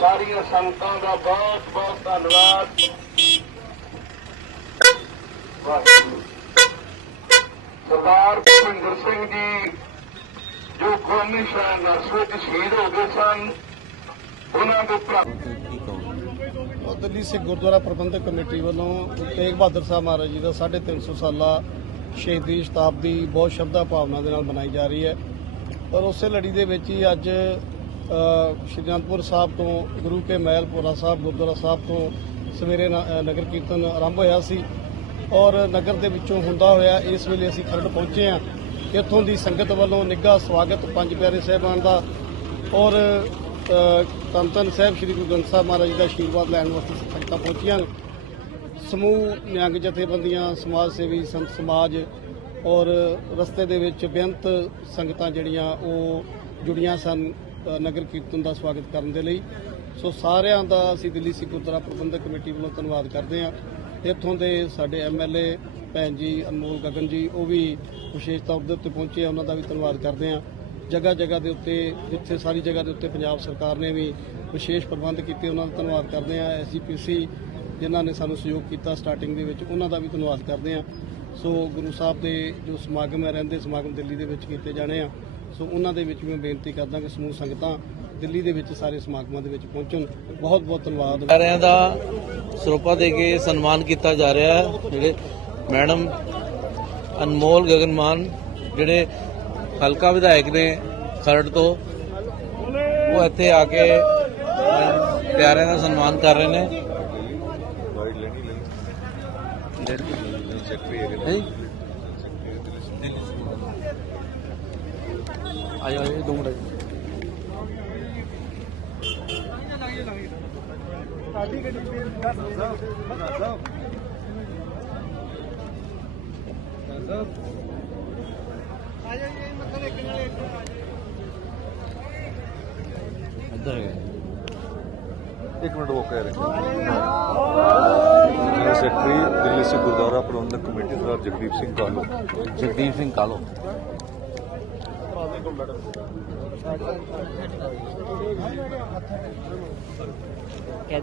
ਸਾਰੀਆਂ ਸੰਗਤਾਂ ਦਾ ਬਹੁਤ ਬਹੁਤ ਧੰਨਵਾਦ। ਸਰਦਾਰ ਭੁਪਿੰਦਰ ਸਿੰਘ ਜੀ, ਜੋ ਕੌਮੀ ਸ਼ਾਨ ਵਿੱਚ ਸ਼ਹੀਦ ਹੋ ਗਏ ਸਨ, ਉਹਨਾਂ ਦੇ ਭਰਾ ਉਹ ਦਿੱਲੀ ਸਿੱਖ ਗੁਰਦੁਆਰਾ ਪ੍ਰਬੰਧਕ ਕਮੇਟੀ ਵੱਲੋਂ ਤੇਗ ਬਹਾਦਰ ਸਾਹਿਬ ਮਹਾਰਾਜ ਜੀ ਦਾ 350 ਸਾਲਾ ਸ਼ਹੀਦੀ ਸ਼ਤਾਬਦੀ ਬਹੁਤ ਸ਼ਰਧਾ ਭਾਵਨਾ ਦੇ ਨਾਲ ਮਨਾਈ ਜਾ ਰਹੀ ਹੈ। ਔਰ ਉਸੇ ਲੜੀ ਦੇ ਵਿੱਚ ਹੀ ਅੱਜ ਸ਼੍ਰੀ ਅਨੰਦਪੁਰ ਸਾਹਿਬ ਤੋਂ ਗੁਰੂ ਕੇ ਮਹਿਲਪੁਰਾ ਸਾਹਿਬ ਗੁਰਦੁਆਰਾ ਸਾਹਿਬ ਤੋਂ ਸਵੇਰੇ ਨ- ਨਗਰ ਕੀਰਤਨ ਆਰੰਭ ਹੋਇਆ ਸੀ ਔਰ ਨਗਰ ਦੇ ਵਿੱਚੋਂ ਹੁੰਦਾ ਹੋਇਆ ਇਸ ਵੇਲੇ ਅਸੀਂ ਖਰੜ ਪਹੁੰਚੇ ਹਾਂ। ਇੱਥੋਂ ਦੀ ਸੰਗਤ ਵੱਲੋਂ ਨਿੱਘਾ ਸਵਾਗਤ ਪੰਜ ਪਿਆਰੇ ਸਾਹਿਬਾਨ ਦਾ ਔਰ ਅ, ਧੰਨ ਸਾਹਿਬ ਸ੍ਰੀ ਗੁਰੂ ਗ੍ਰੰਥ ਸਾਹਿਬ ਮਹਾਰਾਜ ਜੀ ਦਾ ਆਸ਼ੀਰਵਾਦ ਲੈਣ ਵਾਸਤੇ ਸੰਗਤਾਂ ਪਹੁੰਚੀਆਂ ਸਮੂਹ ਨਿਹੰਗ ਜਥੇਬੰਦੀਆਂ ਸਮਾਜ ਸੇਵੀ ਸੰਤ ਸਮਾਜ ਔਰ ਰਸਤੇ ਦੇ ਵਿੱਚ ਬੇਅੰਤ ਸੰਗਤਾਂ ਜਿਹੜੀਆਂ ਉਹ ਜੁੜੀਆਂ ਸਨ। ਨਗਰ ਕੀਰਤਨ ਦਾ ਸਵਾਗਤ ਕਰਨ ਦੇ ਲਈ। ਸੋ ਸਾਰਿਆਂ ਦਾ ਅਸੀਂ ਦਿੱਲੀ ਸਿੱਖ ਗੁਰਦੁਆਰਾ ਪ੍ਰਬੰਧਕ ਕਮੇਟੀ ਵੱਲੋਂ ਧੰਨਵਾਦ ਕਰਦੇ ਹਾਂ। ਇੱਥੋਂ ਦੇ ਸਾਡੇ ਐਮਐਲਏ ਭੈਣ ਜੀ ਅਨਮੋਲ ਗਗਨ ਜੀ, ਉਹ ਵੀ ਵਿਸ਼ੇਸ਼ ਤੌਰ ਦੇ ਉੱਤੇ ਪਹੁੰਚੇ ਆ, ਉਹਨਾਂ ਦਾ ਵੀ ਧੰਨਵਾਦ ਕਰਦੇ ਹਾਂ। ਜਗ੍ਹਾ ਜਗ੍ਹਾ ਦੇ ਉੱਤੇ, ਜਿੱਥੇ ਸਾਰੀ ਜਗ੍ਹਾ ਦੇ ਉੱਤੇ ਪੰਜਾਬ ਸਰਕਾਰ ਨੇ ਵੀ ਵਿਸ਼ੇਸ਼ ਪ੍ਰਬੰਧ ਕੀਤੇ, ਉਹਨਾਂ ਦਾ ਧੰਨਵਾਦ ਕਰਦੇ ਹਾਂ। ਐਸਜੀਪੀਸੀ ਜਿਨ੍ਹਾਂ ਨੇ ਸਾਨੂੰ ਸਹਿਯੋਗ ਕੀਤਾ ਸਟਾਰਟਿੰਗ ਦੇ ਵਿੱਚ, ਉਹਨਾਂ ਦਾ ਵੀ ਧੰਨਵਾਦ ਕਰਦੇ ਹਾਂ। ਸੋ ਗੁਰੂ ਸਾਹਿਬ ਦੇ ਜੋ ਸਮਾਗਮ ਹੈ, ਰਹਿੰਦੇ ਸਮਾਗਮ ਦਿੱਲੀ ਦੇ ਵਿੱਚ ਕੀਤੇ ਜਾਣੇ ਆ। ਸੋ ਉਹਨਾਂ ਦੇ ਵਿੱਚ ਵੀ ਮੈਂ ਬੇਨਤੀ ਕਰਦਾ ਕਿ ਸਮੂਹ ਸੰਗਤਾਂ ਦਿੱਲੀ ਦੇ ਵਿੱਚ ਸਾਰੇ ਸਮਾਗਮਾਂ ਦੇ ਵਿੱਚ ਪਹੁੰਚਣ। ਬਹੁਤ ਬਹੁਤ ਧੰਨਵਾਦ। ਸਾਰਿਆਂ ਦਾ ਸਰੋਪਾ ਦੇ ਕੇ ਸਨਮਾਨ ਕੀਤਾ ਜਾ ਰਿਹਾ ਹੈ। ਜਿਹੜੇ ਮੈਡਮ ਅਨਮੋਲ ਗਗਨਮਾਨ ਜਿਹੜੇ ਹਲਕਾ ਵਿਧਾਇਕ ਨੇ ਖਰੜ ਤੋਂ ਉਹ ਇੱਥੇ ਆ ਕੇ ਪਿਆਰਿਆਂ ਦਾ ਸਨਮਾਨ ਕਰ ਰਹੇ ਨੇ। ਹੈਂ? ਆਇਓ ਆਇਓ ਦੋ ਮਿੰਟ। ਇੱਧਰ ਹੈਗਾ ਇੱਕ ਮਿੰਟ ਉਹ ਕਹਿ ਰਹੇ general secretary Delhi Sikh Gurdwara Prabandhak committee Sardar Jagdeep Singh Kahlon. Jagdeep Singh Kahlon. ਦੇਖੋ ਮੈਡਮ ਕਹਿ